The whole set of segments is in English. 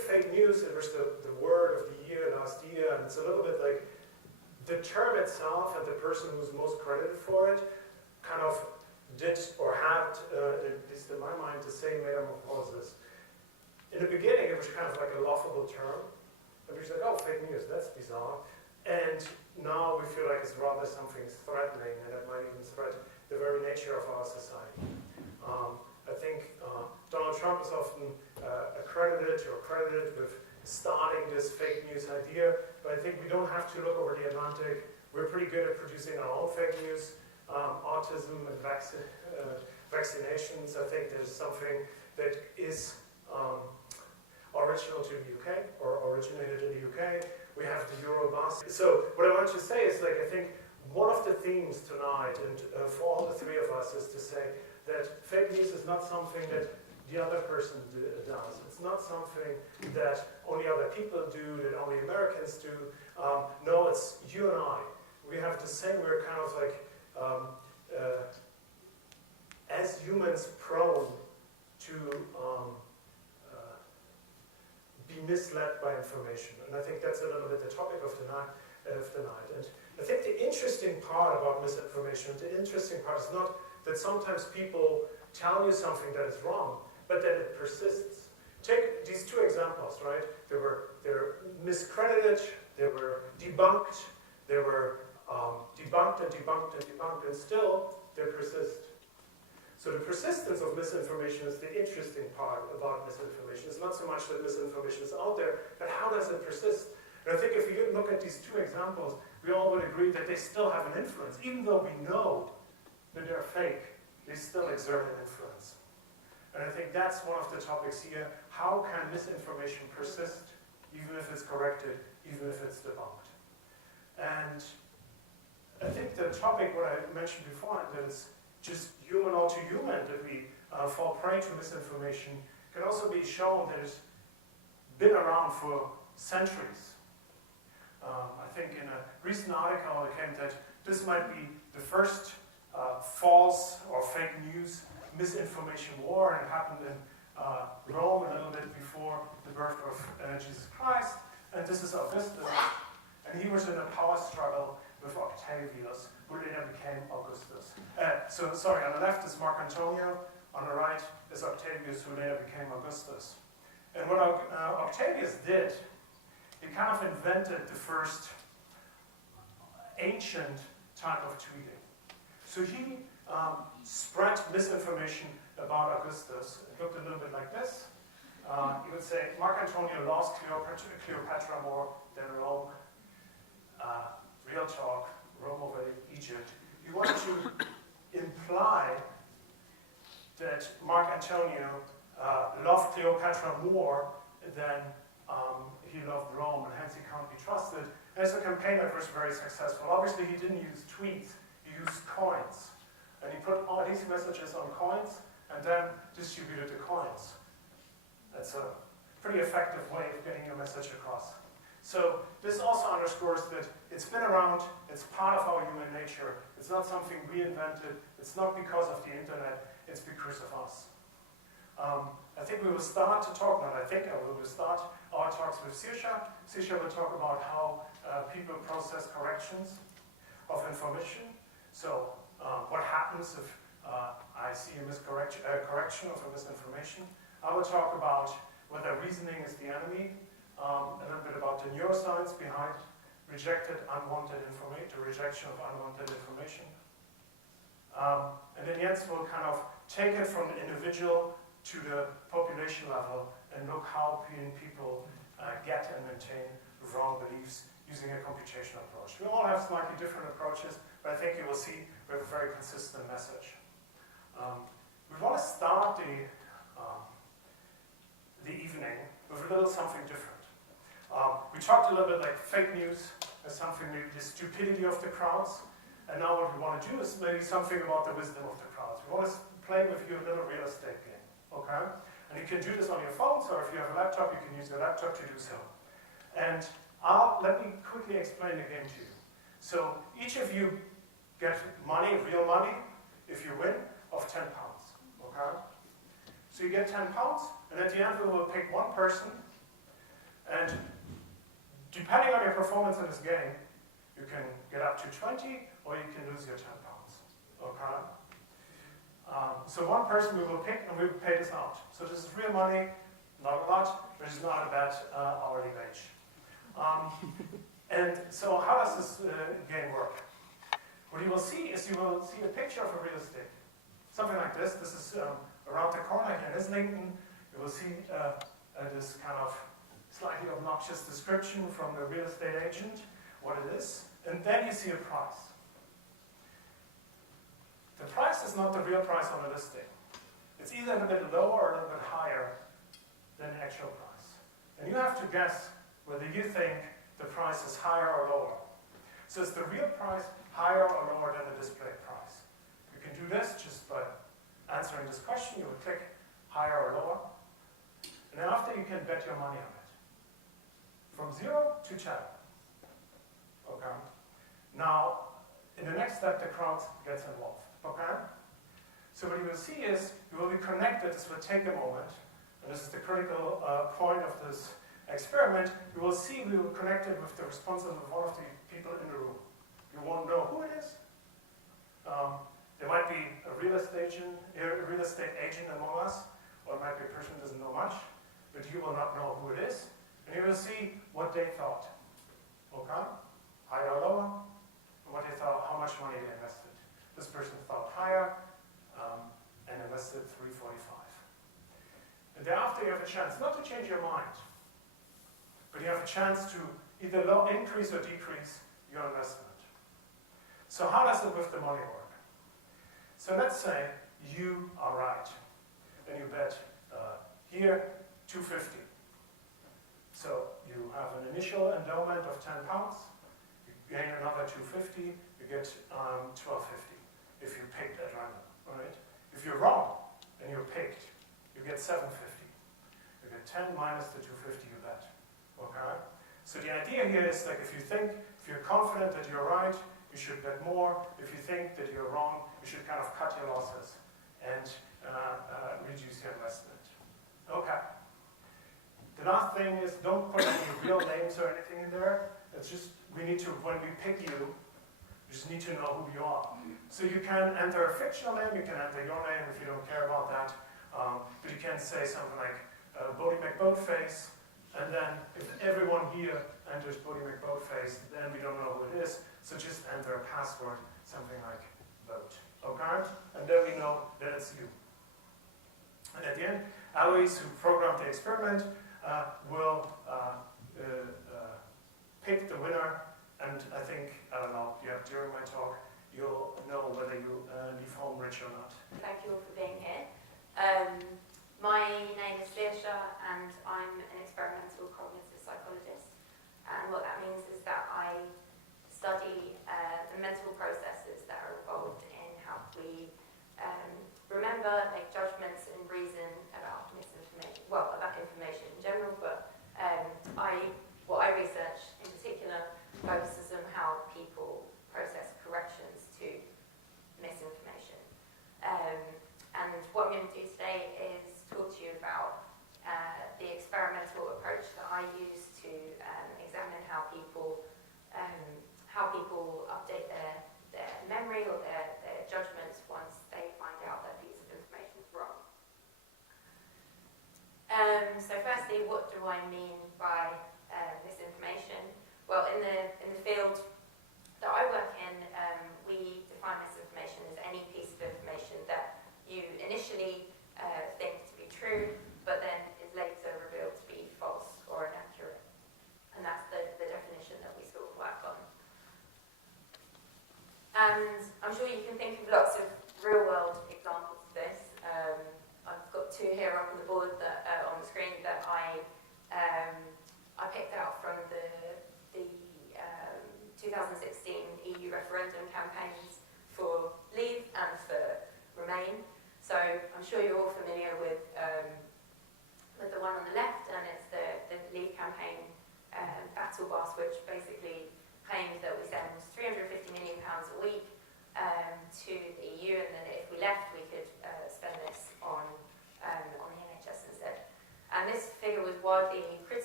fake news, it was the word of the year last year, and it's a little bit like the term itself and the person who's most credited for it kind of did or had, at least in my mind, the same metamorphosis. In the beginning, it was kind of like a laughable term. And we was like, oh, fake news, that's bizarre. And now we feel like it's rather something threatening, and it might even threaten the very nature of our society. I think Donald Trump is often credited with starting this fake news idea, but I think we don't have to look over the Atlantic. We're pretty good at producing our own fake news. Autism and vaccinations, I think there's something that is original to the UK, or originated in the UK. We have the Eurobus. So what I want to say is, like, I think one of the themes tonight, and for all the three of us, is to say that fake news is not something that the other person does. It's not something that only other people do, that only Americans do. No, it's you and I. We have the same, we're kind of like, as humans, prone to be misled by information. And I think that's a little bit the topic of the night. And I think the interesting part about misinformation, the interesting part is not that sometimes people tell you something that is wrong, but that it persists. Take these two examples, right? They were miscredited, they were debunked, they were debunked and debunked and debunked, and still they persist. So the persistence of misinformation is the interesting part about misinformation. It's not so much that misinformation is out there, but how does it persist? And I think if you look at these two examples, we all would agree that they still have an influence. Even though we know that they're fake, they still exert an influence. And I think that's one of the topics here. How can misinformation persist, even if it's corrected, even if it's debunked? And I think the topic, what I mentioned before, that it's just human or to human, that we fall prey to misinformation, can also be shown that it's been around for centuries. I think in a recent article it came that this might be the first false or fake news misinformation war, and it happened in Rome a little bit before the birth of Jesus Christ. And this is Augustus, and he was in a power struggle with Octavius, who later became Augustus. So sorry, on the left is Mark Antonio, on the right is Octavius, who later became Augustus. And what Octavius did, he kind of invented the first ancient type of tweeting. So he spread misinformation about Augustus. It looked a little bit like this. He would say, Mark Antonio lost Cleopatra more than Rome. Real talk, Rome over Egypt. He wanted to imply that Mark Antonio loved Cleopatra more than he loved Rome, and hence he can't be trusted. And as a campaigner, it was very successful. Obviously, he didn't use tweets, he used coins. And he put all these messages on coins and then distributed the coins. That's a pretty effective way of getting your message across. So this also underscores that it's been around, it's part of our human nature. It's not something we invented, it's not because of the internet, it's because of us. I think we will start to talk, we will start our talks with Sirsha. Sirsha will talk about how people process corrections of information. So what happens if I see a correction of a misinformation. I will talk about whether reasoning is the enemy, a little bit about the neuroscience behind the rejection of unwanted information. And then Jens will kind of take it from the individual to the population level and look how people get and maintain wrong beliefs using a computational approach. We all have slightly different approaches, but I think you will see we have a very consistent message. We want to start the evening with a little something different. We talked a little bit like fake news as something, maybe the stupidity of the crowds, and now what we want to do is maybe something about the wisdom of the crowds. We want to play with you a little real estate game, okay? And you can do this on your phones, or if you have a laptop, you can use your laptop to do so. And let me quickly explain the game to you. So each of you get money, real money, if you win, of £10, okay? So you get £10, and at the end we will pick one person And depending on your performance in this game, you can get up to 20 or you can lose your 10 pounds. Okay? So one person we will pick and we will pay this out. So this is real money, not a lot, but it's not a bad hourly wage. And so how does this game work? What you will see is you will see a picture of a real estate. Something like this. This is around the corner here in Islington. You will see this kind of slightly obnoxious description from the real estate agent, what it is. And then you see a price. The price is not the real price on the listing. It's either a bit lower or a little bit higher than the actual price. And you have to guess whether you think the price is higher or lower. So is the real price higher or lower than the displayed price? You can do this just by answering this question. You would click higher or lower. And then after you can bet your money on it. From 0 to 10. Okay? Now, in the next step, the crowd gets involved. Okay? So what you will see is, you will be connected. This will take a moment. And this is the critical point of this experiment. You will see we were connected with the responses of one of the people in the room. You won't know who it is. There might be a real estate agent among us, or it might be a person who doesn't know much, but you will not know who it is. And you will see what they thought. Okay? Higher or lower? And what they thought, how much money they invested. This person thought higher, and invested $3.45. And thereafter you have a chance, not to change your mind, but you have a chance to either increase or decrease your investment. So how does it with the money work? So let's say you are right, and you bet here $2.50. So you have an initial endowment of £10, you gain another $2.50, you get $12.50 if you picked at random, right? If you're wrong and you're picked, you get $7.50. You get 10 minus the $2.50 you bet. Okay? So the idea here is like if you're confident that you're right, you should bet more. If you think that you're wrong, you should kind of cut your losses and reduce your investment. Okay. The last thing is don't put any real names or anything in there. It's just when we pick you, you just need to know who you are. So you can enter a fictional name, you can enter your name if you don't care about that. But you can say something like Bodie McBoatface, and then if everyone here enters Bodie McBoatface, then we don't know who it is. So just enter a password, something like boat. Okay? And then we know that it's you. And at the end, Alois, who programmed the experiment, will pick the winner. And I think, I don't know, during my talk, you'll know whether you leave home rich or not. Thank you all for being here. My name is Leisha, and I'm an experimental cognitive psychologist. And what that means is that I study the mental processes that are involved in how we remember, make judgments and reason about misinformation, well, about information in general, but what I research in particular focuses on how people process corrections to misinformation. And what I'm going to do today is talk to you about the experimental approach that I use to examine how people update their memory or their judgments once they find out that a piece of information is wrong. So firstly, what do I mean by misinformation? Well, in the field that I work in, we define misinformation as any piece of information that you initially think to be true, but then is later revealed to be false or inaccurate. And that's the definition that we sort of work on. And I'm sure you can think of lots of real-world examples of this. I've got two here up on the board on the screen that I picked out from the 2016 EU referendum campaigns for Leave and for Remain. So I'm sure you're all familiar with the one on the left, and it's the Leave campaign battle bus, which basically claims that we send £350 million a week to the EU, and then if we left, we could spend this on the NHS instead. And this figure was widely criticised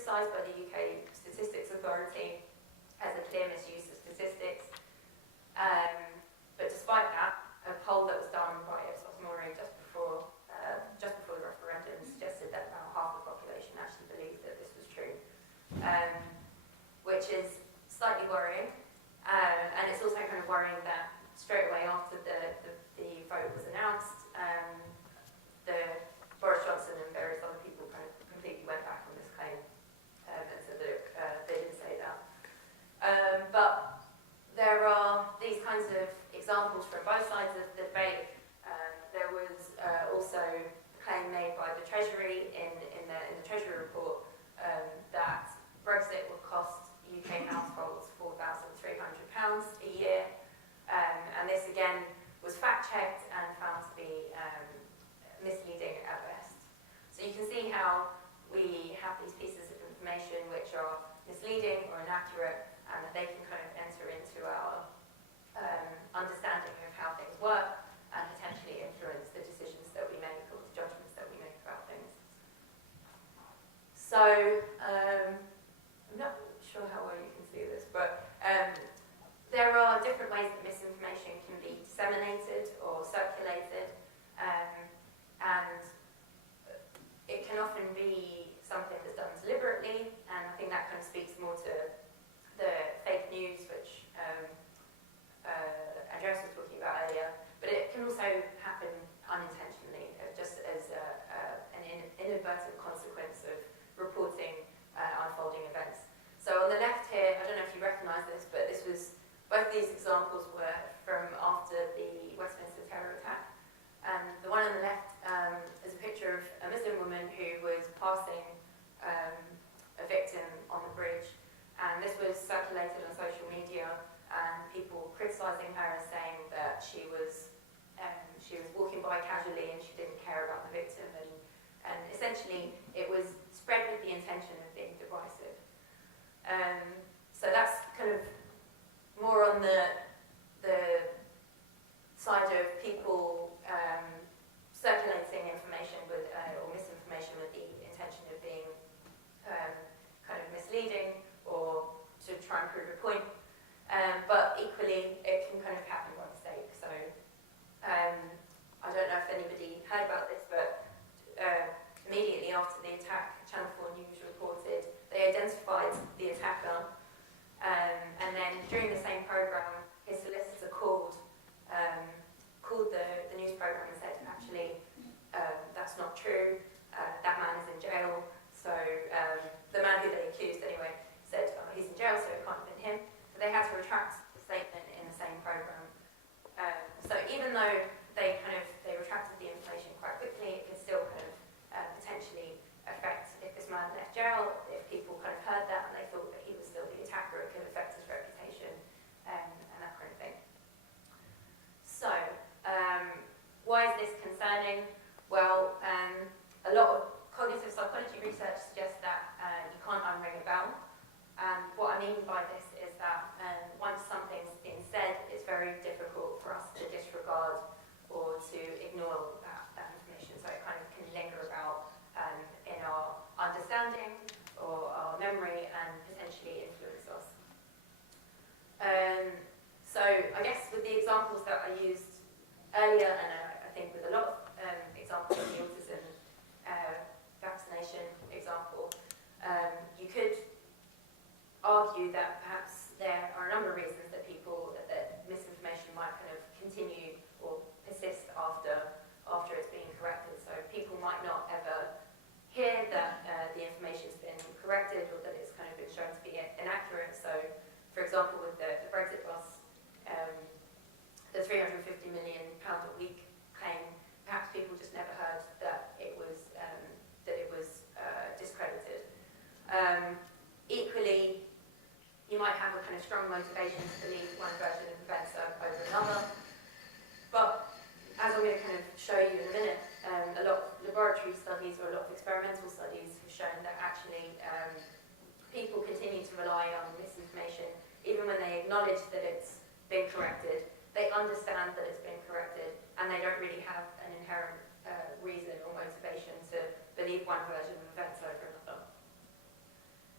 criticised by the UK Statistics Authority as a clear misuse of statistics. But despite that, a poll that was done by Ipsos Mori just before the referendum suggested that about half the population actually believed that this was true, which is slightly worrying. And it's also kind of worrying that straight away after the vote was announced, the Boris Johnson and various other people kind of completely went back on this claim and said that they didn't say that. But there are these kinds of examples from both sides of the debate. There was also a claim made by the Treasury in the Treasury report that Brexit would cost UK households £4,300 a year. And this again was fact-checked and found to be misleading at best. So you can see how we have these pieces of information which are misleading or inaccurate, and that they can kind of enter into our understanding of how things work and potentially influence the decisions that we make or the judgments that we make about things. So, I'm not sure how well you can see this, but there are different ways that misinformation can be disseminated or circulated, and it can often be something that's done deliberately, and I think that kind of speaks more to the fake news, which Andreas was talking about earlier, but it can also happen unintentionally, just as an inadvertent consequence of reporting unfolding events. So on the left here, I don't know if you recognise this, but both these examples were from after the Westminster terror attack. And the one on the left is a picture of a Muslim woman who was passing a victim on the bridge, and this was circulated on social media, and people criticising her and saying that she was walking by casually and she didn't care about the victim, and essentially it was spread with the intention of being divisive. So that's kind of more on the side of people circulating information with or misinformation with the intention of being kind of misleading or to try and prove a point. But equally, it can kind of happen by mistake. So I don't know if anybody heard about this, but immediately after the attack, Channel 4 News reported they identified the attacker, and then during the same programme, his solicitor called the news programme and said, actually, that's not true, that man is in jail. So the man who they accused anyway said, oh, he's in jail, so it can't have been him. So they had to retract the statement in the same programme. So even though they retracted the information quite quickly, it could still kind of potentially affect, if this man left jail, if people kind of heard that and they thought that he was still the attacker, it could affect his reputation and that kind of thing. So, why is this concerning? Well, a lot of cognitive psychology research suggests that you can't unring a bell. And what I mean by this is that once something's been said, it's very difficult for us to disregard or to ignore that information. So it kind of can linger about in our understanding or our memory and potentially influence us. So I guess with the examples that I used earlier, and I think with a lot of examples of the autism vaccination example, you could argue that perhaps there are a number of reasons that misinformation might kind of continue or persist after it's being corrected. So people might not ever hear that the information's been corrected or that it's kind of been shown to be inaccurate. So, for example, with the Brexit bus, the £350 million a week claim, perhaps people just never heard that it was discredited. Equally, you might have a kind of strong motivation to believe one version of events over another. But as I'm going to kind of show you in a minute, a lot of laboratory studies or a lot of experimental studies have shown that actually people continue to rely on misinformation even when they acknowledge that it's been corrected. They understand that it's been corrected, and they don't really have an inherent reason or motivation to believe one version of events over another.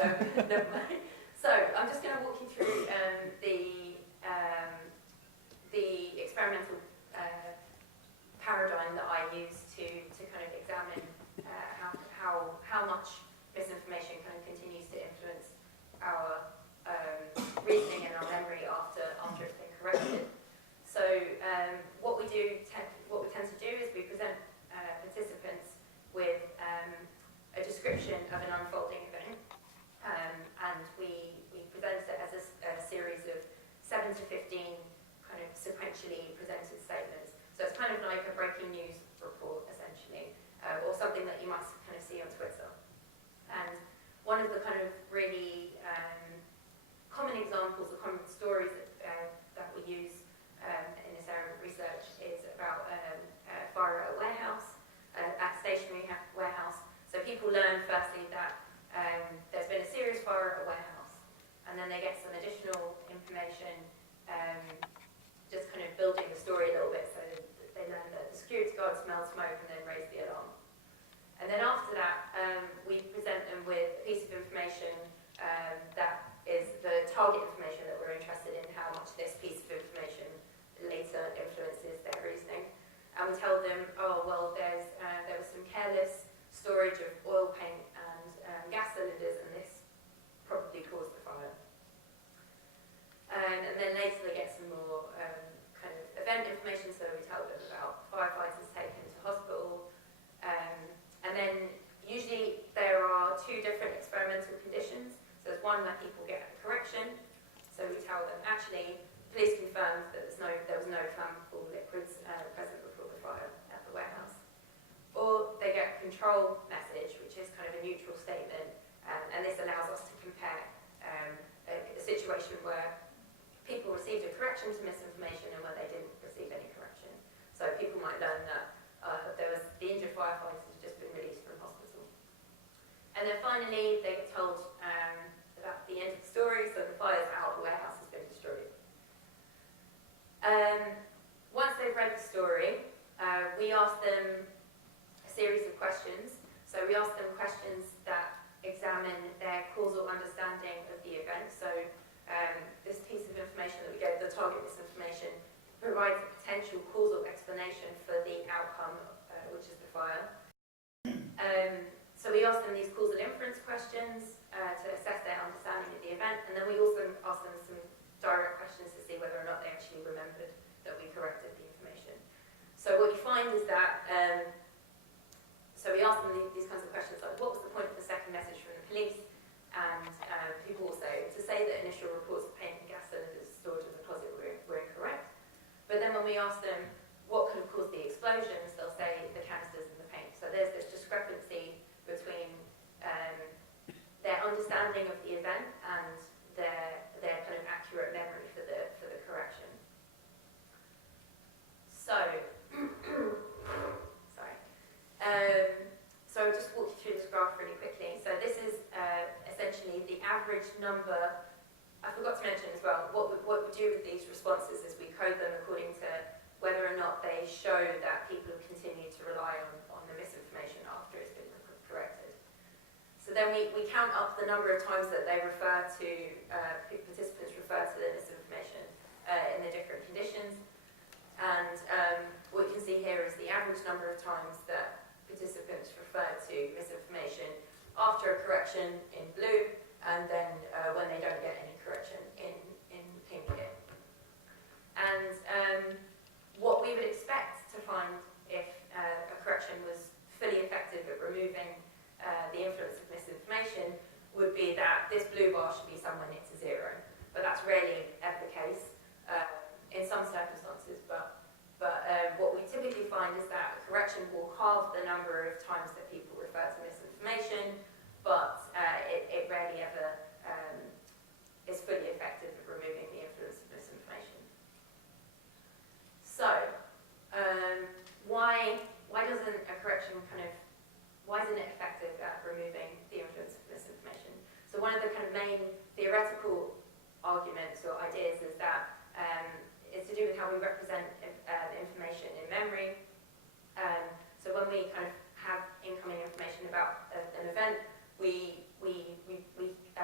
Never mind. So I'm just going to walk you through the experimental paradigm that I use to kind of examine how much misinformation kind of continues to influence our reasoning and our memory after it's been corrected. So what we tend to do is we present participants with a description of an unfolding event, and we present it as a series of 7 to 15 kind of sequentially presented statements. So it's kind of like a breaking news report, essentially, or something that you might kind of see on Twitter. And one of the kind of really common examples or common stories that we use in this area of research is about a fire at a warehouse, at a stationery warehouse. So people learn firstly that there's been a serious fire at a warehouse, and then they get some additional information, just kind of building the story a little bit. So they learn that the security guard smelled smoke and then raised the alarm. And then after that, we present them with a piece of information that is the target information that we're interested in, how much this piece of information later influences their reasoning. And we tell them, oh, well, there was some careless storage of oil paint and gas cylinders, and this probably caused the fire. And then later they get some more kind of event information, so we tell them about firefighters taken to hospital. And then usually there are two different experimental conditions. So there's one where people get a correction. So we tell them, actually, police confirmed that there was no flammable liquids present before the fire at the warehouse. Or they get a control message, which is kind of a neutral statement, and this allows us to compare a situation where people received a correction to misinformation and where they didn't receive any correction. So people might learn that the injured firefighter has just been released from hospital. And then finally, they get told about the end of the story, so the fire's out, the warehouse has been destroyed. Once they've read the story, we ask them a series of questions. So we ask them questions that examine their causal understanding of the event. So this piece of information that we gave, the target misinformation, provides a potential causal explanation for the outcome, which is the fire. So we ask them these causal inference questions to assess their understanding of the event, and then we also ask them some direct questions to see whether or not they actually remembered that we corrected the information. So what you find is that, so we ask them these kinds of questions like, what was the point of the second message from the police? And people will say, to say that initial reports of paint and gas cylinders stored in the closet were incorrect. But then when we ask them what could have caused the explosions, they'll say the canisters and the paint. So there's this discrepancy between their understanding of the event and their kind of accurate memory for the correction. So, sorry. So I'll just walk you through this graph really quickly. So this is essentially the average number. I forgot to mention as well, what we do with these responses is we code them according to whether or not they show that people have continued to rely on the misinformation after it's been corrected. So then we count up the number of times that they refer to, participants refer to the misinformation in the different conditions. And what you can see here is the average number of times that participants refer to misinformation after a correction in blue, and then when they don't get any correction in pink here. And what we would expect to find if a correction was fully effective at removing the influence of misinformation would be that this blue bar should be somewhere near to 0. But that's rarely ever the case in some circumstances. But what we typically find is that a correction will halve the number of times that people refer to misinformation, but it rarely ever is fully effective at removing the influence of misinformation. So, why doesn't a correction why isn't it effective at removing the influence of misinformation? So one of the kind of main theoretical arguments or ideas is that it's to do with how we represent information in memory. So when we kind of have incoming information about an event, we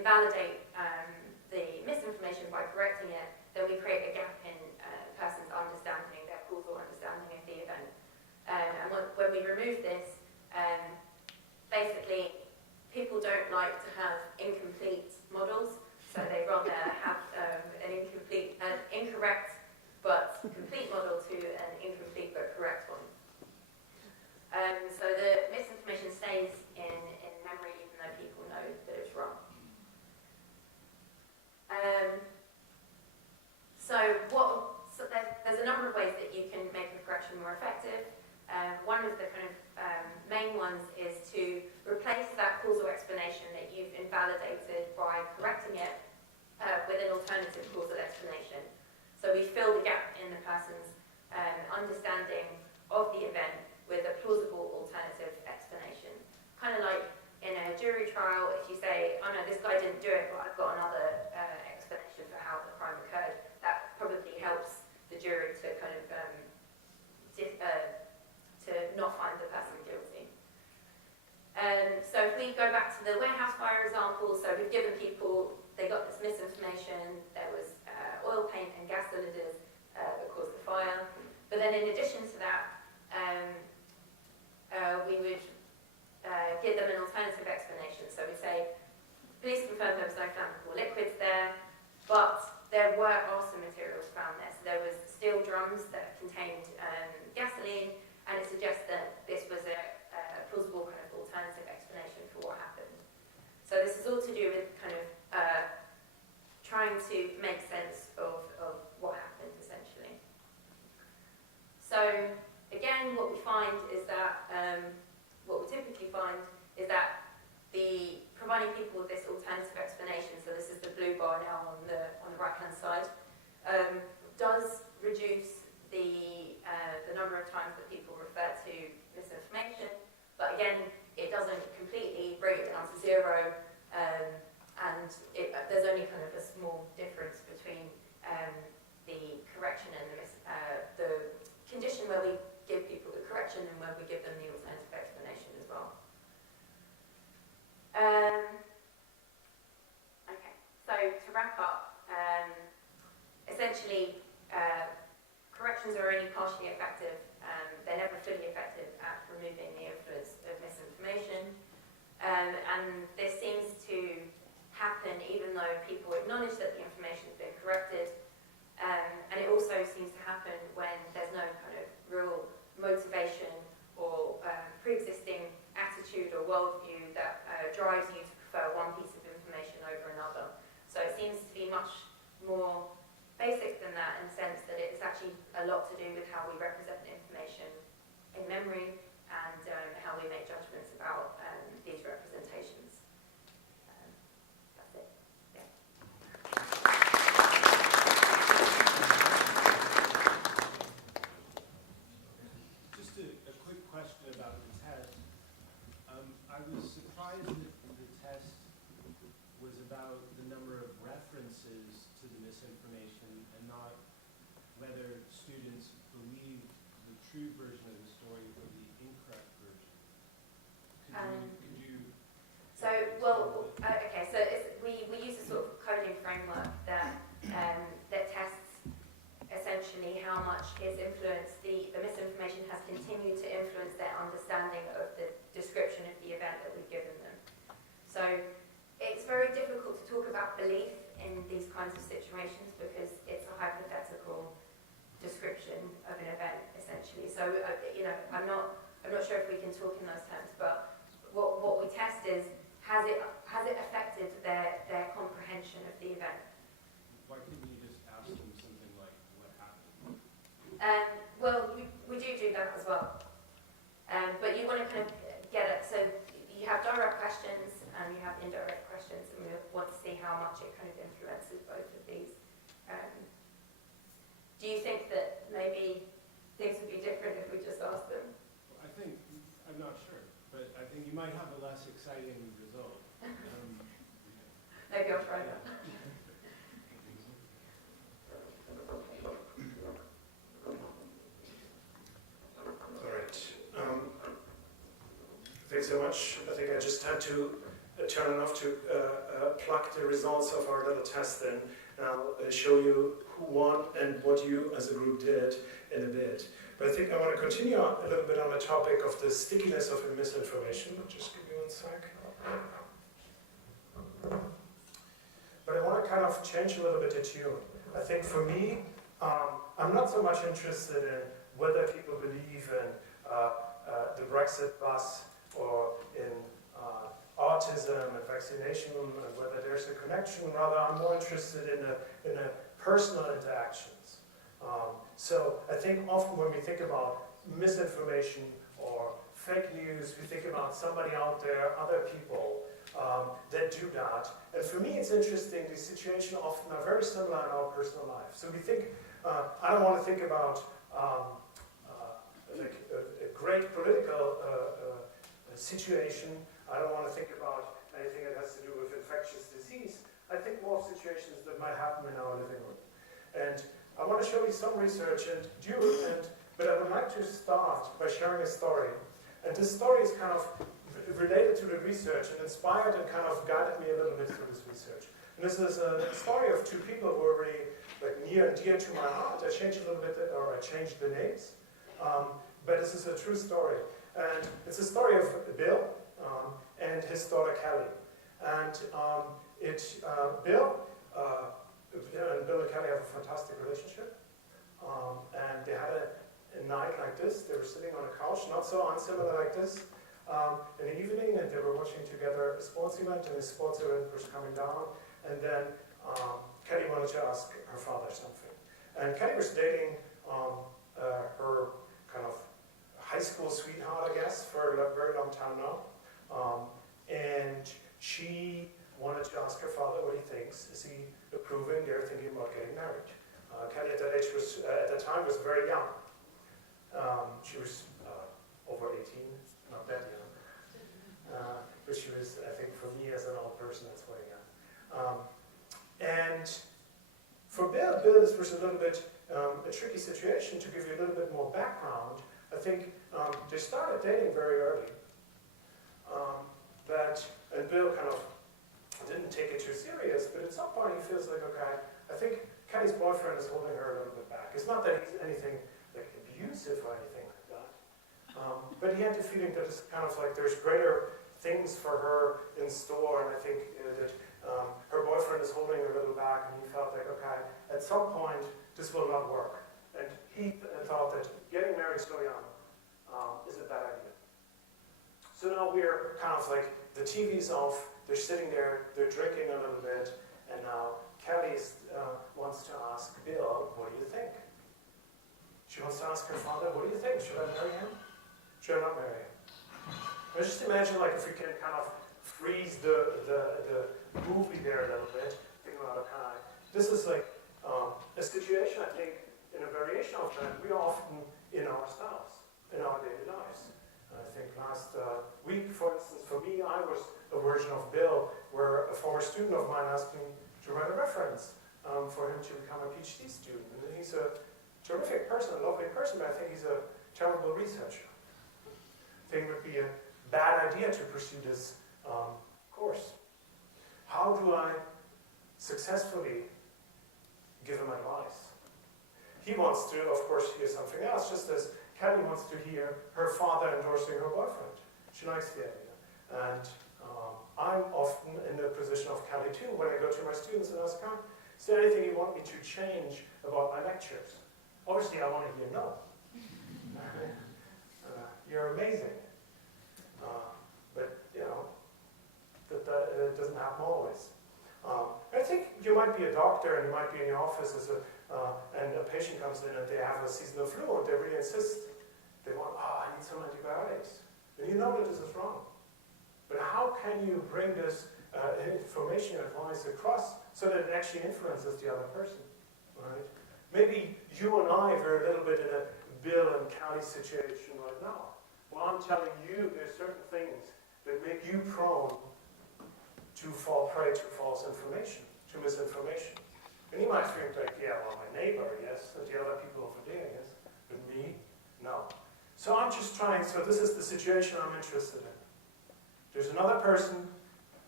invalidate the misinformation by correcting it, then we create a gap in the person's understanding, their causal understanding of the event. And when we remove this, basically, people don't like to have incomplete models, so they rather have an incorrect but complete model to an incomplete but correct one. So the misinformation stays in memory even though people know that it's wrong. So there's a number of ways that you can make a correction more effective. One of the kind of main ones is to replace that causal explanation that you've invalidated by correcting it with an alternative causal explanation. So we fill the gap in the person's understanding of the event with a plausible alternative explanation. Kind of like in a jury trial, if you say, oh no, this guy didn't do it, but I've got another explanation for how the crime occurred, that probably helps the jury to kind of to not find the person guilty. So if we go back to the warehouse fire example, so we've given people, they got this misinformation, there was oil paint and gas cylinders that caused the fire, but then in addition to that, we would give them an alternative explanation. So we say, police confirmed there was no flammable liquids there, but there were arson materials found there. So there was steel drums that contained gasoline, and it suggests that this was a plausible kind of alternative explanation for what happened. So this is all to do with kind of trying to make sense of what happened, essentially. So again, what we find is that, what we typically find is that providing people with this alternative explanation, so this is the blue bar now on the right-hand side, does reduce the number of times that people refer to misinformation, but again, it doesn't completely bring it down to zero, and there's only kind of a small difference between the correction and the condition where we give people the correction and where we give them the alternative explanation as well. Okay, so to wrap up, essentially, corrections are only partially effective. They're never fully effective at removing the influence of misinformation. And this seems to happen even though people acknowledge that the information has been corrected. And it also seems to happen when there's no kind of real motivation or pre-existing attitude or worldview that drives you to prefer one piece of information over another. So it seems to be much more basic than that in the sense that it's actually a lot to do with how we represent the information in memory and how we make judgments about these representations. That's it. Yeah. Just a quick question about the test. I was surprised that the test was about the number of references to the misinformation and not whether students believed the true version of the story or the incorrect version. Could you so, well, okay, so we use a sort of coding framework that tests essentially how much is influenced, the misinformation has continued to influence their understanding of the description of the event that we've given them. So it's very difficult to talk about belief in these kinds of situations because it's a hypothetical description of an event, essentially. So, I'm not sure if we can talk in those terms, but what we test is, has it affected their comprehension of the event? Why couldn't you just ask them something like, what happened? Well, we do that as well. But you want to kind of get it, so you have direct questions and you have indirect questions, and we want to see how much it kind of influences both of these. Do you think that maybe things would be different if we just asked them? I'm not sure, but I think you might have a less exciting result. Maybe I'll try that. All right. Thanks so much. I think I just had to turn off to plug the results of our little test in, and I'll show you who won and what you as a group did in a bit. But I think I want to continue a little bit on the topic of the stickiness of misinformation. Just give me one sec. But I want to kind of change a little bit the tune. I think for me, I'm not so much interested in whether people believe in the Brexit bus or in autism and vaccination and whether there's a connection. Rather, I'm more interested in the personal interactions. So I think often when we think about misinformation or fake news, we think about somebody out there, other people that do that. And for me, it's interesting, these situations often are very similar in our personal life. So we think, I don't want to think about like a great political situation. I don't want to think about anything that has to do with infectious disease. I think more of situations that might happen in our living room. And I want to show you some research, but I would like to start by sharing a story. And this story is kind of related to the research and inspired and kind of guided me a little bit through this research. And this is a story of two people who are really like near and dear to my heart. I changed a little bit, or I changed the names. But this is a true story. And it's a story of Bill and his daughter Kelly. And Bill and Kelly have a fantastic relationship. And they had a night like this. They were sitting on a couch, not so unsimilar like this, in the evening, and they were watching together a sports event, and the sports event was coming down. And then Kelly wanted to ask her father something. And Kelly was dating her kind of high school sweetheart, I guess, for a very long time now. And she wanted to ask her father what he thinks. Is he approving? They're thinking about getting married. Kelly at that age at that time was very young. She was over 18, not that young. But she was, I think, for me as an old person, that's way young. And for Bill, this was a little bit a tricky situation. To give you a little bit more background, I think they started dating very early. And Bill kind of didn't take it too serious, but at some point he feels like, okay, I think Kelly's boyfriend is holding her a little bit back. It's not that he's anything like abusive or anything like that, but he had the feeling that it's kind of like there's greater things for her in store, and I think that her boyfriend is holding her a little back, and he felt like, okay, at some point this will not work. And he thought that getting married so young is a bad idea. So now we're kind of like, the TV's off, they're sitting there, they're drinking a little bit, and now Kelly wants to ask Bill, what do you think? She wants to ask her father, what do you think? Should I marry him? Should I not marry him? Now just imagine like if we can kind of freeze the movie there a little bit, think about, okay, this is like a situation, I think, in a variation of that we are often in ourselves, in our daily lives. I think last week, for instance, for me, I was a version of Bill, where a former student of mine asked me to write a reference for him to become a PhD student. And he's a terrific person, a lovely person, but I think he's a terrible researcher. I think it would be a bad idea to pursue this course. How do I successfully give him advice? He wants to, of course, hear something else, just as Kelly wants to hear her father endorsing her boyfriend. She likes the idea. And I'm often in the position of Kelly too, when I go to my students and ask, is there anything you want me to change about my lectures? Obviously, I want to hear no. You're amazing. But, you know, that doesn't happen always. I think you might be a doctor and you might be in your office and a patient comes in and they have a seasonal flu and they really insist. They want, I need some antibiotics. And you know that this is wrong. But how can you bring this information and advice across so that it actually influences the other person? Right? Maybe you and I are a little bit in a Bill and Kelly situation right now. Well, I'm telling you there's certain things that make you prone to fall prey to false information, to misinformation. And you might think like, yeah, well, my neighbor, yes, but the other people over there, yes, but me, no. So I'm just trying, so this is the situation I'm interested in. There's another person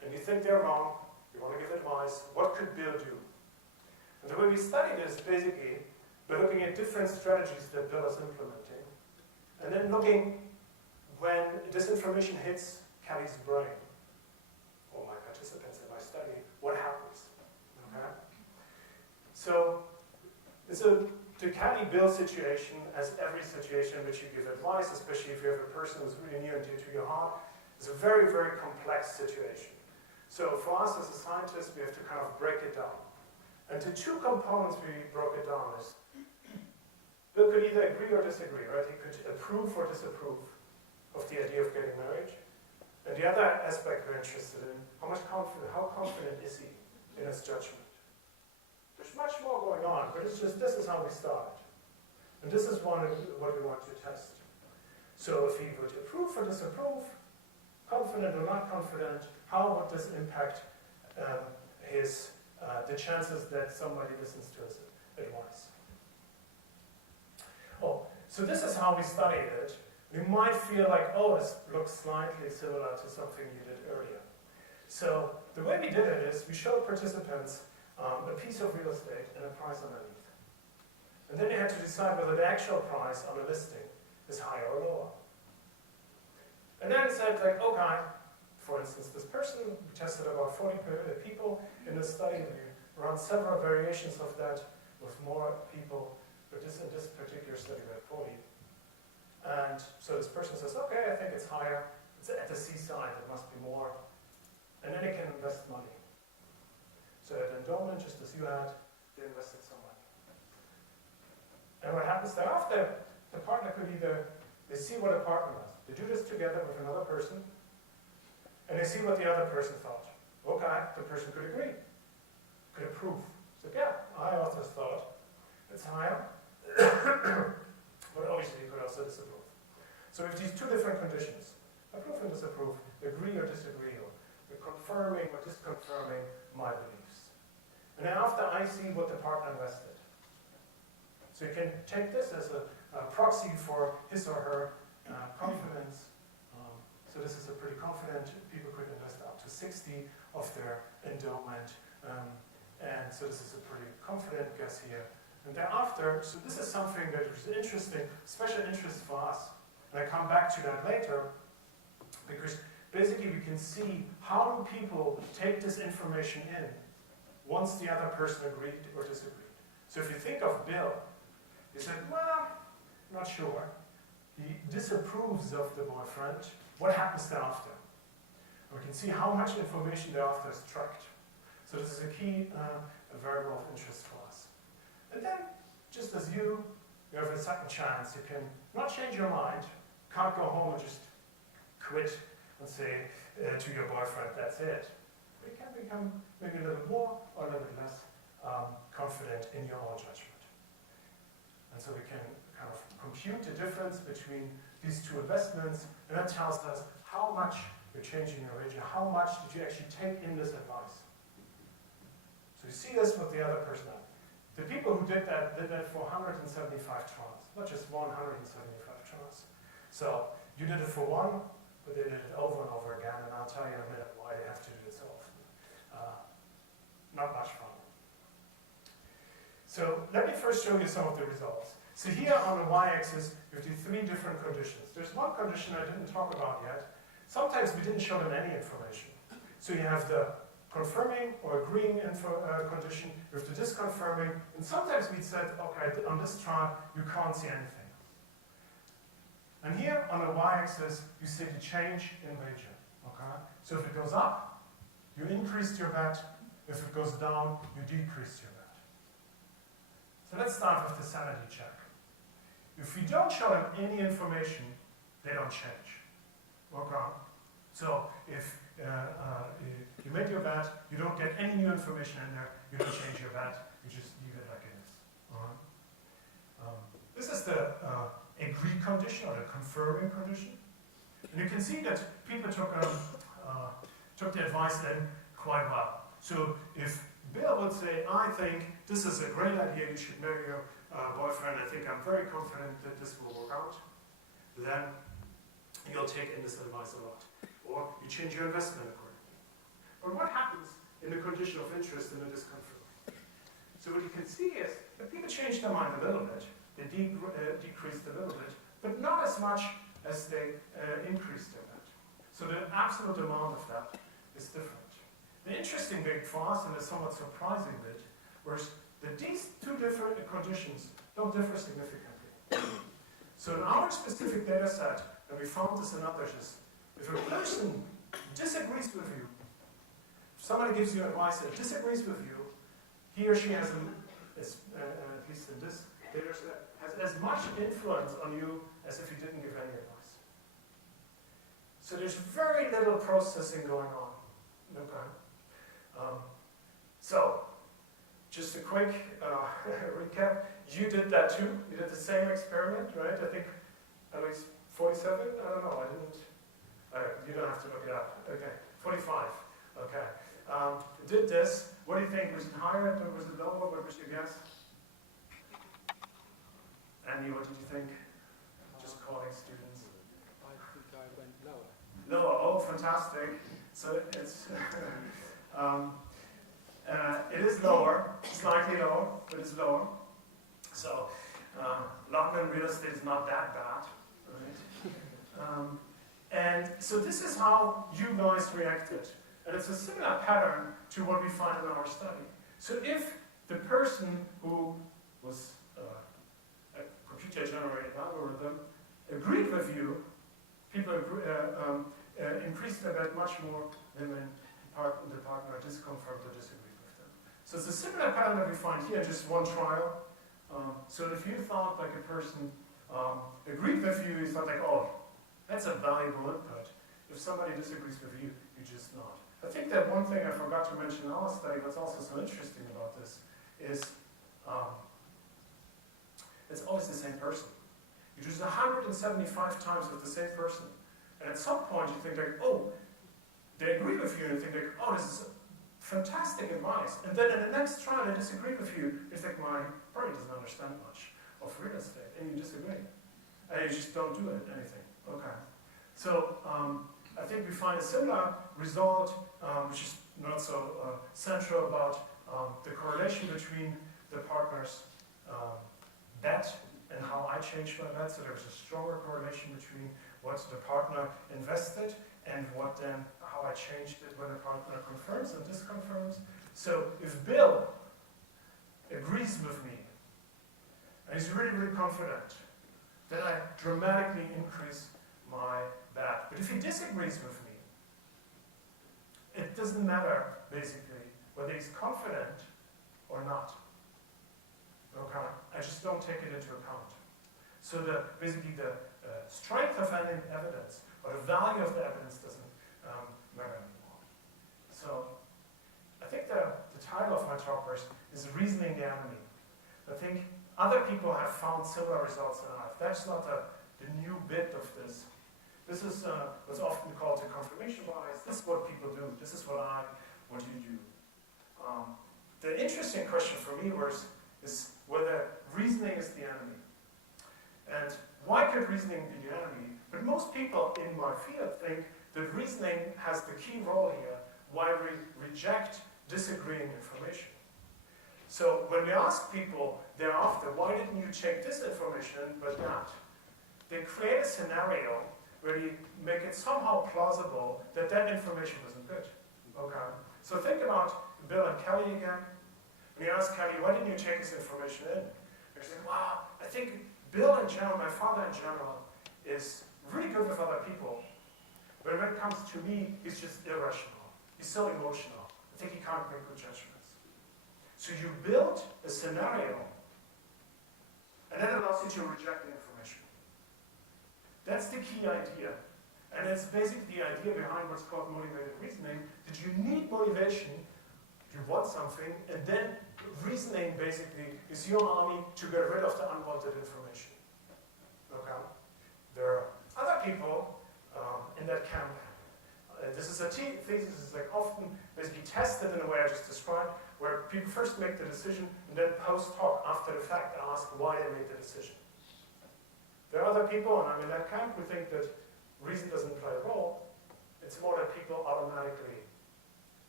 and you think they're wrong, you want to give advice, what could Bill do? And the way we studied it is basically by looking at different strategies that Bill is implementing, and then looking when disinformation hits Kelly's brain, or my participants in my study, what happens? Okay? So, it's the Kelly-Bill situation, as every situation in which you give advice, especially if you have a person who's really near and dear to your heart, is a very, very complex situation. So for us as a scientist, we have to kind of break it down. And the two components we broke it down is, Bill could either agree or disagree, right? He could approve or disapprove of the idea of getting married. And the other aspect we're interested in, how confident is he in his judgment? There's much more going on, but it's just, this is how we started. And this is what we want to test. So if he would approve or disapprove, confident or not confident, how would this impact the chances that somebody listens to his advice? Oh, so this is how we studied it. You might feel like, oh, this looks slightly similar to something you did earlier. So the way we did it is we showed participants a piece of real estate and a price underneath. And then they had to decide whether the actual price on the listing is higher or lower. And then it said, like, okay, for instance, this person, we tested about 40 people in the study. We ran several variations of that with more people. But in this particular study, we had 40. And so this person says, okay, I think it's higher. It's at the seaside, it must be more. And then they can invest money. So at endowment, just as you had, they invested some money. And what happens thereafter, the partner could either, they see what a partner does. They do this together with another person, and they see what the other person thought. Okay, the person could agree, could approve. So yeah, I also thought it's higher, but obviously you could also disapprove. So we have these two different conditions, approve and disapprove, agree or disagree, or confirming or disconfirming my beliefs. And then after I see what the partner invested. So you can take this as a proxy for his or her confidence. So this is a pretty confident, people could invest up to 60 of their endowment. And so this is a pretty confident guess here. And thereafter, so this is something that is interesting, special interest for us. And I come back to that later, because basically we can see how do people take this information in once the other person agreed or disagreed. So if you think of Bill, he said, well, not sure. He disapproves of the boyfriend. What happens thereafter? And we can see how much information thereafter is tracked. So this is a key variable of interest for us. And then, just as you have a second chance, you can not change your mind, can't go home and just quit and say to your boyfriend, that's it. But you can become maybe a little more or a little bit less confident in your own judgment. And so we can kind of compute the difference between these two investments, and that tells us how much you're changing your region, how much did you actually take in this advice. So you see this with the other person. The people who did that for 175 trials, not just 175 trials. So you did it for one, but they did it over and over again, and I'll tell you in a minute why they have to do it so often. Not much fun. So let me first show you some of the results. So here on the y-axis, you have the three different conditions. There's one condition I didn't talk about yet. Sometimes we didn't show them any information. So you have the confirming or agreeing condition, you have the disconfirming, and sometimes we said, okay, on this trial, you can't see anything. And here on the y-axis, you see the change in wager. Okay? So if it goes up, you increased your bet. If it goes down, you decreased your bet. So let's start with the sanity check. If we don't show them any information, they don't change. Okay? So if you make your bet, you don't get any new information in there, you don't change your bet, you just leave it like it is. This is the agree condition or the confirming condition. And you can see that people took the advice then quite well. So if Bill would say, I think this is a great idea, you should marry your boyfriend, I think I'm very confident that this will work out, then you'll take in this advice a lot. Or you change your investment accordingly. But what happens in the condition of interest in a disconfirm? So what you can see is that people change their mind a little bit. They decreased a little bit, but not as much as they increased their bet. So the absolute amount of that is different. The interesting bit for us, and the somewhat surprising bit, was that these two different conditions don't differ significantly. So in our specific data set, and we found this in others, is if a person disagrees with you, if somebody gives you advice that disagrees with you, he or she has, at least in this data set, has as much influence on you as if you didn't give any advice. So there's very little processing going on. Okay. So, just a quick recap. You did that too. You did the same experiment, right? I think at least 47? I don't know. I didn't. You don't have to look it up. Okay. 45. Okay. Did this. What do you think? Was it higher or was it lower? What was your guess? Andy, what did you think? Just calling students. I think I went lower. Lower. Oh, fantastic. So it's it is lower, slightly lower, but it's lower. So Lockman real estate is not that bad, right? And so this is how you guys reacted. And it's a similar pattern to what we find in our study. So if the person who was a computer-generated algorithm agreed with you, people increased their bet much more than when the partner disconfirmed or disagreed with them. So it's a similar pattern that we find here, just one trial. So if you thought like a person agreed with you, you thought like, oh, that's a valuable input. If somebody disagrees with you, you just nod. I think that one thing I forgot to mention in our study that's also so interesting about this is it's always the same person. You do this 175 times with the same person. And at some point you think like, oh, they agree with you, and you think like, oh, this is fantastic advice. And then in the next trial they disagree with you. It's like, my brain doesn't understand much of real estate, and you disagree. And you just don't do anything. Okay. So I think we find a similar result, which is not so central, about the correlation between the partner's bet and how I changed my bet. So there was a stronger correlation between what the partner invested and what then how I changed it when the partner confirms and disconfirms. So if Bill agrees with me and he's really, really confident, then I dramatically increase my bet. But if he disagrees with me, it doesn't matter, basically, whether he's confident or not. Okay? I just don't take it into account. So basically the strength of any evidence or the value of the evidence doesn't matter anymore. So I think the title of my talk is Reasoning the Enemy. I think other people have found similar results in life. That's not the new bit of this. This is what's often called the confirmation bias. This is what people do. This is what you do. The interesting question for me is whether reasoning is the enemy. And why could reasoning be the enemy? But most people in my field think that reasoning has the key role here, why we reject disagreeing information. So when we ask people thereafter, why didn't you check this information but that? They create a scenario where you make it somehow plausible that that information wasn't good. Okay? So think about Bill and Kelly again. We ask Kelly, why didn't you take this information in? They're saying, wow, I think Bill in general, my father in general, is really good with other people. But when it comes to me, he's just irrational. He's so emotional. I think he can't make good judgments. So you build a scenario, and that allows you to reject the information. That's the key idea. And it's basically the idea behind what's called motivated reasoning, that you need motivation, you want something, and then reasoning basically is your army to get rid of the unwanted information. Okay? There are other people in that camp. This is a thesis is like often basically tested in a way I just described, where people first make the decision and then post hoc, after the fact, ask why they made the decision. There are other people, and I'm in that camp, who think that reason doesn't play a role. It's more that people automatically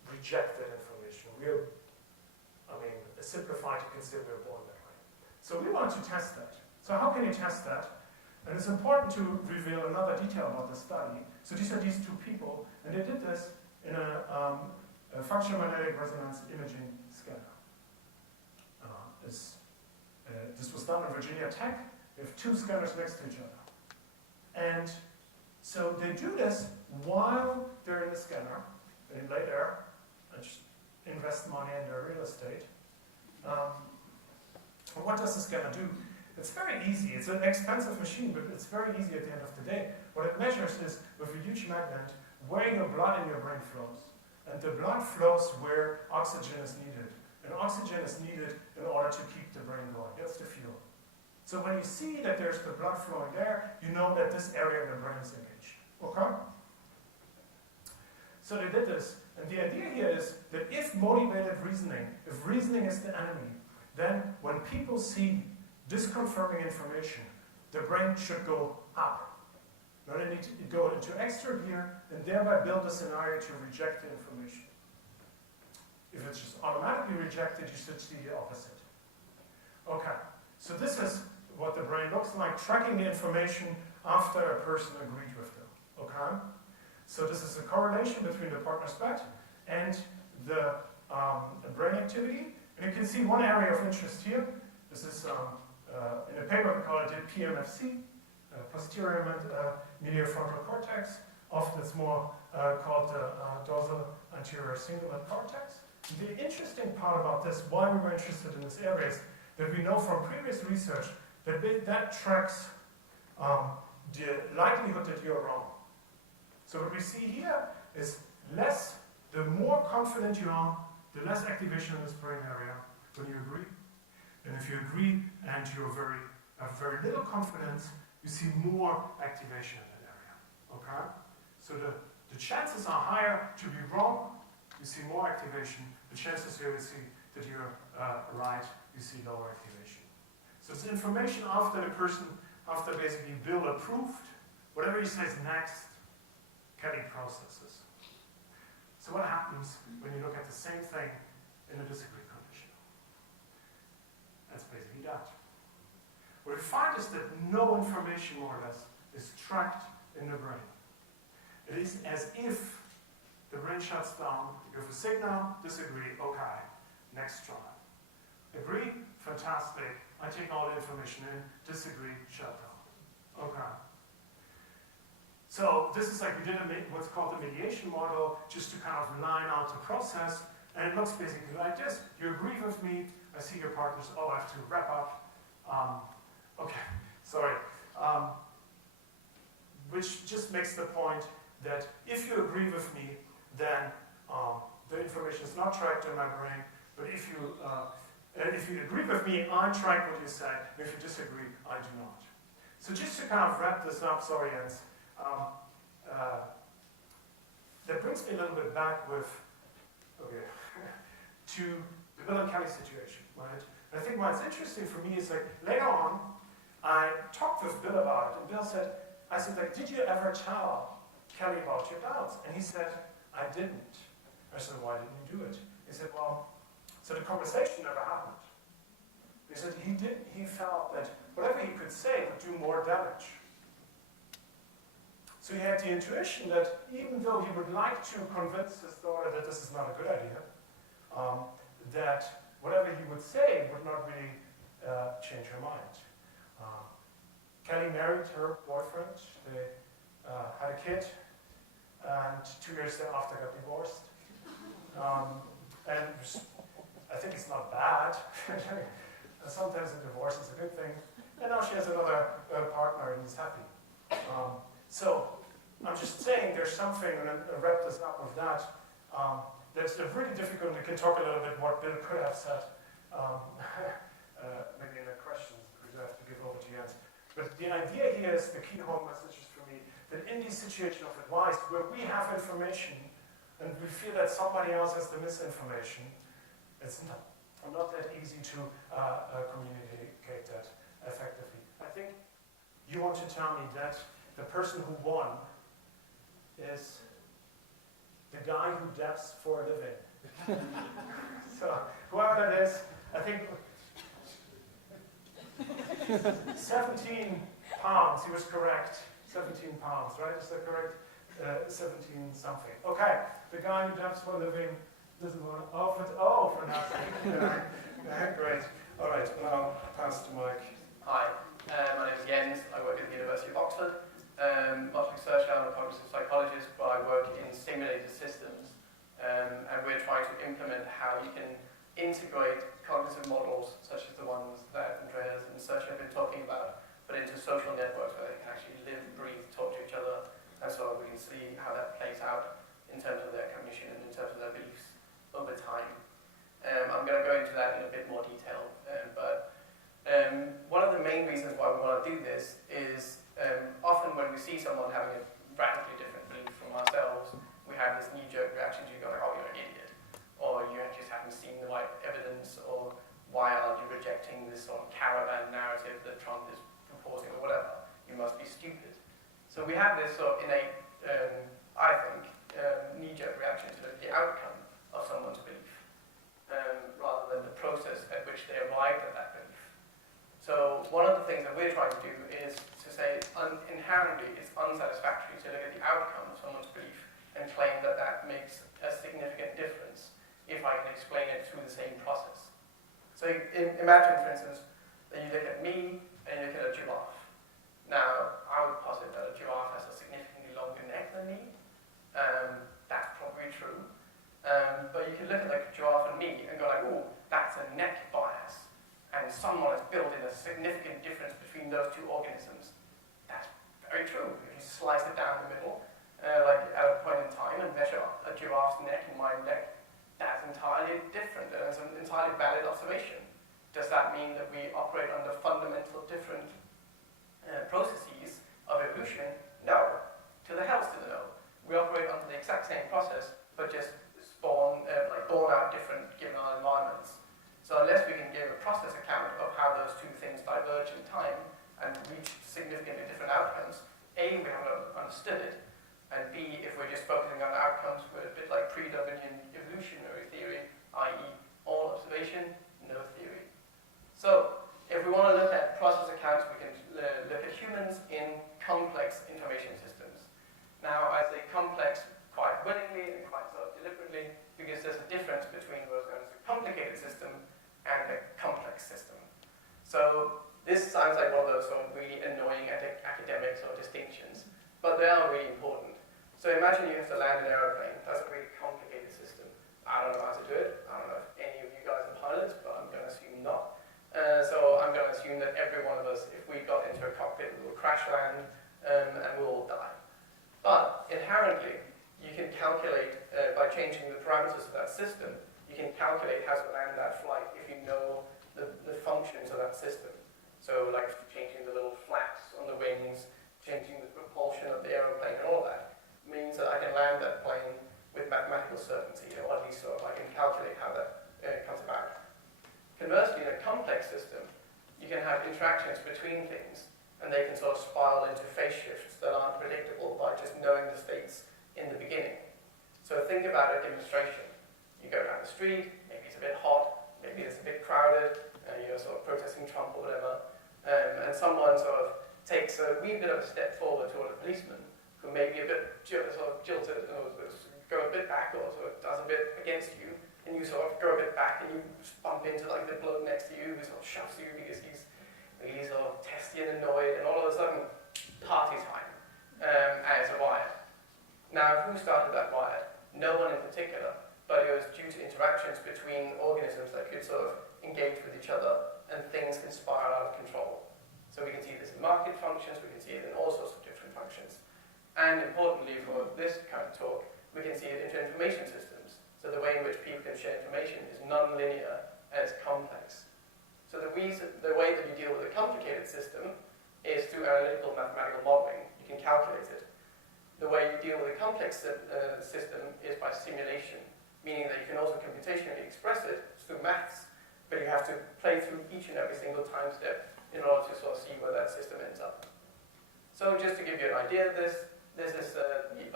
reject that information. Simplified, you can say we're born that way. So we want to test that. So how can you test that? And it's important to reveal another detail about the study. So these are these two people, and they did this in a functional magnetic resonance imaging scanner. This was done at Virginia Tech. They have two scanners next to each other. And so they do this while they're in the scanner. They lay there and just invest money in their real estate. And what does the scanner do? It's very easy. It's an expensive machine, but it's very easy at the end of the day. What it measures is, with a huge magnet, where your blood in your brain flows. And the blood flows where oxygen is needed. And oxygen is needed in order to keep the brain going. That's the fuel. So when you see that there's the blood flowing there, you know that this area in the brain is engaged. Okay? So they did this. And the idea here is that if motivated reasoning, if reasoning is the enemy, then when people see disconfirming information, the brain should go up. Now they need to go into extra gear and thereby build a scenario to reject the information. If it's just automatically rejected, you should see the opposite. Okay, so this is what the brain looks like, tracking the information after a person agreed with them. Okay? So this is a correlation between the partner's bet and the brain activity. And you can see one area of interest here. This is in a paper we call it PMFC, posterior medial frontal cortex. Often it's more called the dorsal anterior cingulate cortex. The interesting part about this, why we were interested in this area, is that we know from previous research that tracks the likelihood that you're wrong. So what we see here is the more confident you are, the less activation in this brain area when you agree. And if you agree and you have very little confidence, you see more activation in that area. Okay? So the chances are higher to be wrong, you see more activation. The chances here you see that you're right, you see lower activation. So it's information after basically Bill approved, whatever he says next, Kelly processes. So what happens when you look at the same thing in a disagree condition? That's basically that. What we find is that no information, more or less, is tracked in the brain. It is as if the brain shuts down, you have a signal, disagree, okay, next try. Agree, fantastic, I take all the information in, disagree, shut down. Okay. So this is like we did what's called the mediation model, just to kind of line out the process, and it looks basically like this. You agree with me, I see your partners, oh, I have to wrap up. Okay, sorry. Which just makes the point that if you agree with me, then the information is not tracked in my brain, but if you agree with me, I track what you said. If you disagree, I do not. So just to kind of wrap this up, sorry, Jens, that brings me a little bit back to the Bill and Kelly situation, right? And I think what's interesting for me is like later on, I talked with Bill about it, and Bill said, I said, like, did you ever tell Kelly about your doubts? And he said, I didn't. I said, why didn't you do it? He said, well, so the conversation never happened. He said he felt that whatever he could say would do more damage. So he had the intuition that even though he would like to convince his daughter that this is not a good idea, that whatever he would say would not really change her mind. Kelly married her boyfriend. They had a kid, and 2 years thereafter got divorced. And I think it's not bad. Sometimes a divorce is a good thing. And now she has another partner and he's happy. So I'm just saying there's something, and I'll wrap this up with that, that's really difficult. We can talk a little bit what Bill could have said, maybe in the questions, because I have to give over to Jens. But the idea here is the key home messages for me, that in these situations of advice, where we have information, and we feel that somebody else has the misinformation, it's not that easy to communicate that effectively. I think you want to tell me that the person who won is the guy who dabs for a living. So whoever that is, I think 17 pounds, he was correct. 17 pounds, right? Is that correct? 17 something. Okay, the guy who dabs for a living doesn't want to, fantastic. Great. All right, now pass to Mike. Hi, my name is Jens. I work at the University of Oxford. Not researcher, I'm a cognitive psychologist, but I work in simulated systems. And we're trying to implement how you can integrate cognitive models, such as the ones that Andreas and Sergio have been talking about, but into social networks where they can actually live, breathe, talk to each other, and so we can see how that plays out in terms of their cognition and in terms of their beliefs over time. I'm going to go into that in a bit more detail, but one of the main reasons why we want to do this is often when we see someone having a radically different belief from ourselves, we have this knee-jerk reaction to go like, oh, you're an idiot, or you just haven't seen the right evidence, or why are you rejecting this sort of caravan narrative that Trump is proposing, or whatever, you must be stupid. So we have this sort of innate, I think, knee-jerk reaction to the outcome of someone's belief, rather than the process at which they arrived at that belief. So one of the things that we're trying to do is to say inherently it's unsatisfactory to look at the outcome of someone's belief and claim that that makes a significant difference if I can explain it through the same process. So imagine, for instance, that you look at me and you look at a giraffe. Now, I would posit that a giraffe has a significantly longer neck than me. That's probably true. But you can look at the giraffe and me and go like, oh, that's a neck bias. And someone has built in a significant difference between those two organisms. That's very true. If you slice it down the middle, like at a point in time, and measure a giraffe's neck and my neck, that's entirely different. And it's an entirely valid observation. Does that mean that we operate under fundamental different processes of evolution? No. To the hells to the no. We operate under the exact same process, but just born out different given our environments. So unless we can give a process account of how those two things diverge in time and reach significantly different outcomes, A, we haven't understood it, and B, if we're just focusing on outcomes, we're a bit like pre-Darwinian evolutionary theory, i.e. all observation, no theory. So if we want to look at process accounts, we can look at humans in complex information systems. Now, I say complex quite willingly and quite sort of deliberately, because there's a difference between what's known as a complicated system and a complex system. So this sounds like one of those sort of really annoying academic sort of distinctions, but they are really important. So imagine you have to land an aeroplane. That's a really complicated system. I don't know how to do it. I don't know if any of you guys are pilots, but I'm going to assume not. So I'm going to assume that every one of us, if we got into a cockpit, we will crash land and we'll all die. But inherently, you can calculate, by changing the parameters of that system, you can calculate how to land that flight if you know the functions of that system. So like changing the little flaps on the wings, changing the propulsion of the aeroplane and all that, means that I can land that plane with mathematical certainty, or at least sort of I can calculate how that comes about. Conversely, in a complex system, you can have interactions between things, and they can sort of spiral into phase shifts that aren't predictable by just knowing the states in the beginning. So think about a demonstration. You go down the street, maybe it's a bit hot, maybe it's a bit crowded, and you're sort of protesting Trump or whatever, and someone sort of takes a wee bit of a step forward toward a policeman who may be a bit jilted, or go a bit back, or sort of does a bit against you, and you sort of go a bit back and you bump into like the bloke next to you who sort of shoves you because he's sort of testy and annoyed, and all of a sudden, party time, and it's a riot. Now, who started that riot? No one in particular, but it was due to interactions between organisms that could sort of engage with each other, and things can spiral out of control. So we can see this in market functions, we can see it in all sorts of different functions. And importantly for this kind of talk, we can see it into information systems. So the way in which people can share information is non-linear and it's complex. So the way that you deal with a complicated system is through analytical mathematical modeling. You can calculate it. The way you deal with a complex system is by simulation, meaning that you can also computationally express it through maths, but you have to play through each and every single time step in order to sort of see where that system ends up. So just to give you an idea of this, this is the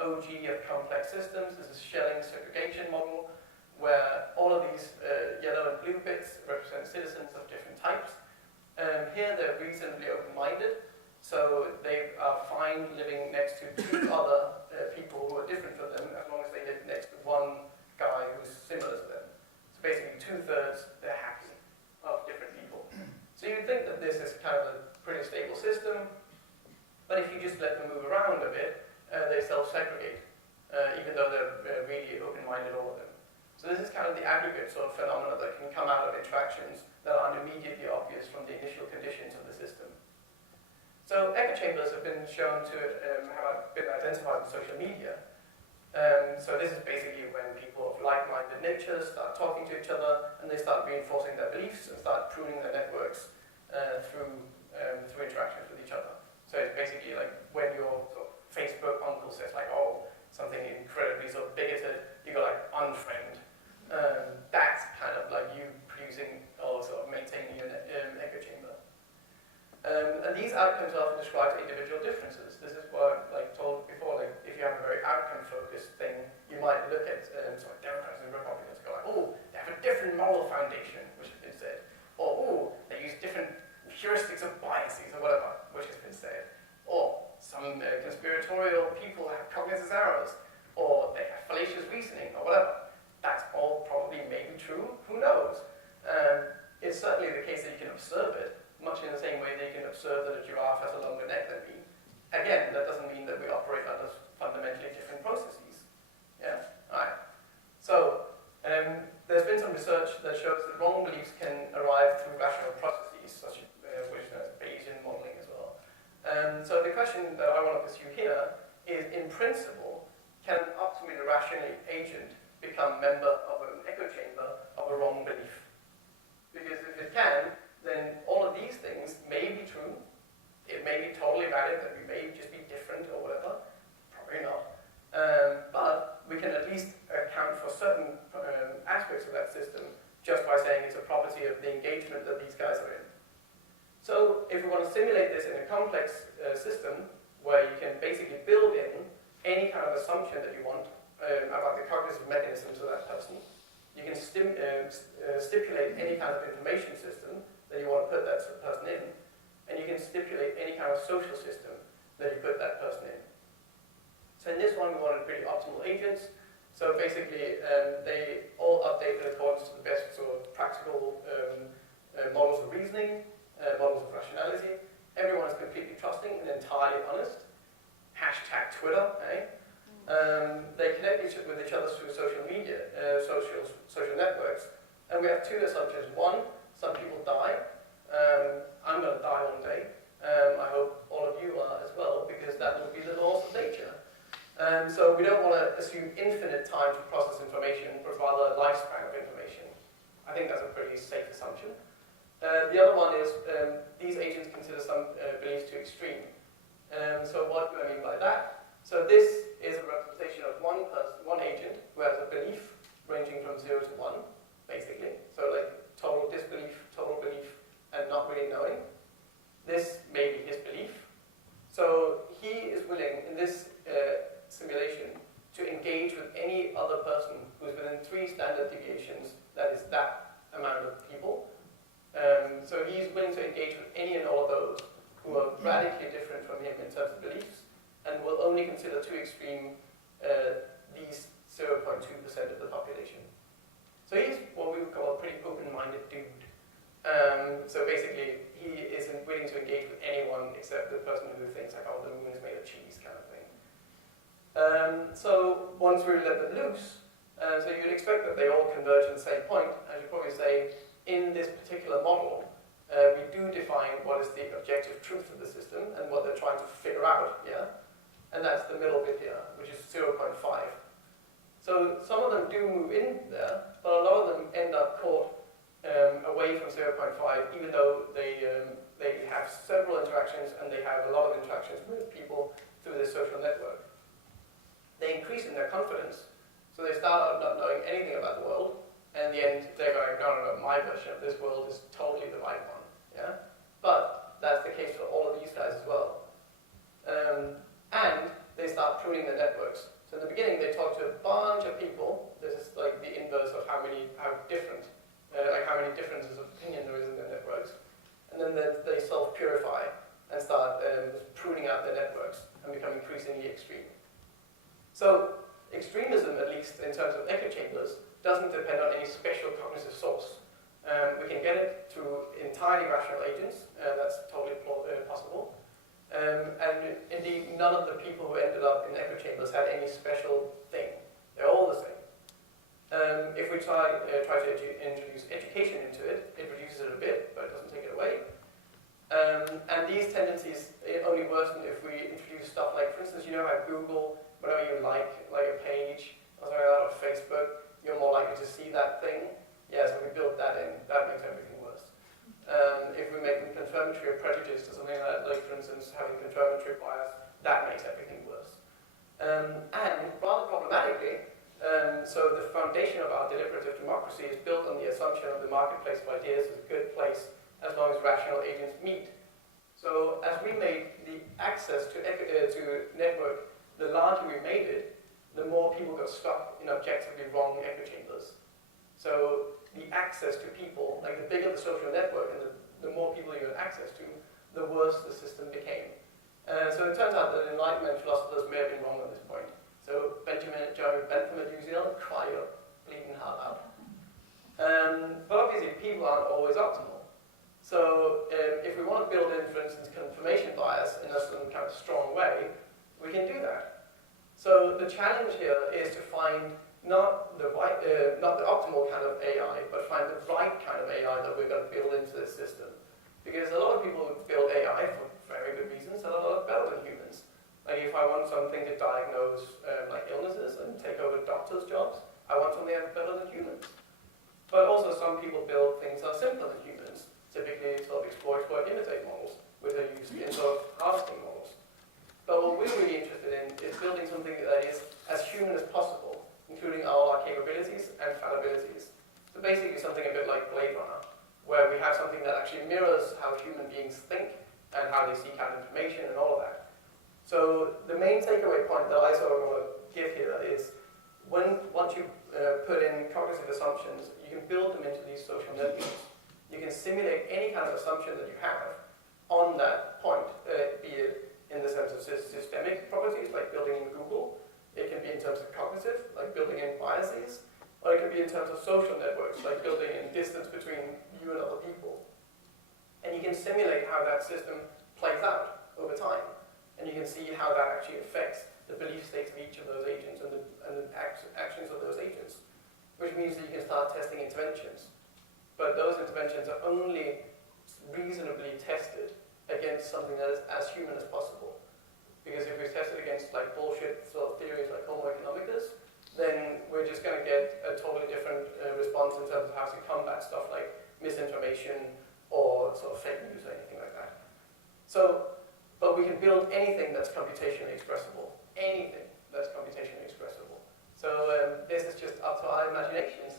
OG of complex systems. This is Schelling's segregation model, where all of these yellow and blue bits represent citizens of different types. Here they're reasonably open-minded, so they are fine living next to two other people who are different from them, as long as they live next to one guy who's similar to them. So basically 2/3, they're happy of different people. So you'd think that this is kind of a pretty stable system, but if you just let them move around a bit, they self-segregate, even though they're really open-minded, all of them. So this is kind of the aggregate sort of phenomena that can come out of interactions that aren't immediately obvious from the initial conditions of the system. So echo chambers have been shown to have been identified in social media. So this is basically when people of like-minded natures start talking to each other, and they start reinforcing their beliefs and start pruning their networks through interactions with each other. So it's basically like when your sort of Facebook uncle says like, oh, something incredibly sort of bigoted, you go like unfriend. That's kind of like you producing or sort of maintaining your echo chamber. And these outcomes are often described as individual differences. This is what I told before, like if you have a very outcome-focused thing, you might look at sort of Democrats and Republicans and go like, oh, they have a different moral foundation, which has been said. Or, oh, they use different heuristics of biases or whatever, which has been said. Or some conspiratorial people have cognitive errors, or they have fallacious reasoning, or whatever. That's all probably maybe true, who knows? It's certainly the case that you can observe it, much in the same way that you can observe that a giraffe has a longer neck than me. Again, that doesn't mean that we operate under fundamentally different processes. Yeah? Alright. So, there's been some research that shows that wrong beliefs can arrive through rational processes, such as which is Bayesian modeling as well. So the question that I want to pursue here is, in principle, can an optimally rational agent become member of an echo chamber of a wrong belief? Because if it can, then all of these things may be true. It may be totally valid that we may just be different or whatever. Probably not. But we can at least account for certain aspects of that system just by saying it's a property of the engagement that these guys are in. So if we want to simulate this in a complex system where you can basically build in any kind of assumption that you want about the cognitive mechanisms of that person, you can stipulate any kind of information system that you want to put that person in, and you can stipulate any kind of social system that you put that person in. So in this one, we wanted pretty optimal agents. So basically, they all update in accordance to the best sort of practical models of reasoning, models of rationality. Everyone is completely trusting and entirely honest. Hashtag Twitter, eh? They connect with each other through social media, social networks. And we have two assumptions. One, some people die. I'm going to die one day. I hope all of you are as well, because that will be the laws of nature. So we don't want to assume infinite time to process information, but rather a lifespan of information. I think that's a pretty safe assumption. The other one is these agents consider some beliefs too extreme. So what do I mean by that? So this is a representation of one person, one agent who has a belief ranging from 0 to 1, basically. So like total disbelief, total belief, and not really knowing. This may be his belief. So he is willing, in this simulation, to engage with any other person who's within 3 standard deviations, that is that amount of people. So he's willing to engage with any and all of those who are radically different from him in terms of beliefs, and will only consider too extreme these 0.2% of the population. So he's what we would call a pretty open-minded dude. So basically, he isn't willing to engage with anyone except the person who thinks like, oh, the moon is made of cheese kind of thing. So once we let them loose, so you'd expect that they all converge at the same point. As you probably say, in this particular model, we do define what is the objective truth of the system and what they're trying to figure out, yeah? And that's the middle bit here, which is 0.5. So some of them do move in there, but a lot of them end up caught away from 0.5, even though they have several interactions and they have a lot of interactions with people through this social network. They increase in their confidence, so they start out not knowing anything about the world, and in the end they're going, no, my version of this world is totally the right one, yeah? But that's the case for all of these guys as well. And they start pruning their networks. So in the beginning, they talk to a bunch of people. This is like the inverse of how many differences of opinion there is in their networks. And then they self-purify and start pruning out their networks and become increasingly extreme. So extremism, at least in terms of echo chambers, doesn't depend on any special cognitive source. We can get it through entirely rational agents. That's totally possible. And indeed, none of the people who ended up in echo chambers had any special thing. They're all the same. If we try to introduce education into it, it reduces it a bit, but it doesn't take it away. And these tendencies only worsen if we introduce stuff like, for instance, you know how Google, whenever you like a page or something like that, or Facebook, you're more likely to see that thing. Yeah, so we built that in. That makes everything worse. If we make them confirmatory or prejudiced or something like that, like for instance having confirmatory bias, that makes everything worse. And rather problematically, so the foundation of our deliberative democracy is built on the assumption of the marketplace of ideas as a good place as long as rational agents meet. So as we made the access to network, the larger we made it, the more people got stuck in objectively wrong echo chambers. So the access to people, like the bigger the social network and the more people you had access to, the worse the system became. So it turns out that Enlightenment philosophers may have been wrong on this point. So Jeremy Bentham at New Zealand, cry your bleeding heart out. But obviously people aren't always optimal. So if we want to build in, for instance, confirmation bias in a certain kind of strong way, we can do that. So the challenge here is to find not the optimal kind of AI, but find the right kind of AI that we're going to build into this system. Because a lot of people build AI for very good reasons, and a lot better than humans. Like if I want something to diagnose like illnesses and take over doctors' jobs, I want something that's better than humans. But also some people build things that are simpler than humans, typically sort of exploit imitate models, which are used in sort of harvesting models. But what we're really interested in is building something that is as human as possible, including all our capabilities and fallibilities. So basically something a bit like Blade Runner, where we have something that actually mirrors how human beings think and how they seek out information and all of that. So the main takeaway point that I sort of want to give here is once you put in cognitive assumptions, you can build them into these social networks. You can simulate any kind of assumption that you have on that point, be it in the sense of systemic properties, like building in Google. It can be in terms of cognitive, like building in biases, or it can be in terms of social networks, like building in distance between you and other people. And you can simulate how that system plays out over time. And you can see how that actually affects the belief states of each of those agents and the actions of those agents. Which means that you can start testing interventions. But those interventions are only reasonably tested against something that is as human as possible. Because if we test it against like bullshit sort of theories like Homo economicus, then we're just going to get a totally different response in terms of how to combat stuff like misinformation or sort of fake news or anything like that. So, but we can build anything that's computationally expressible. Anything that's computationally expressible. So this is just up to our imagination.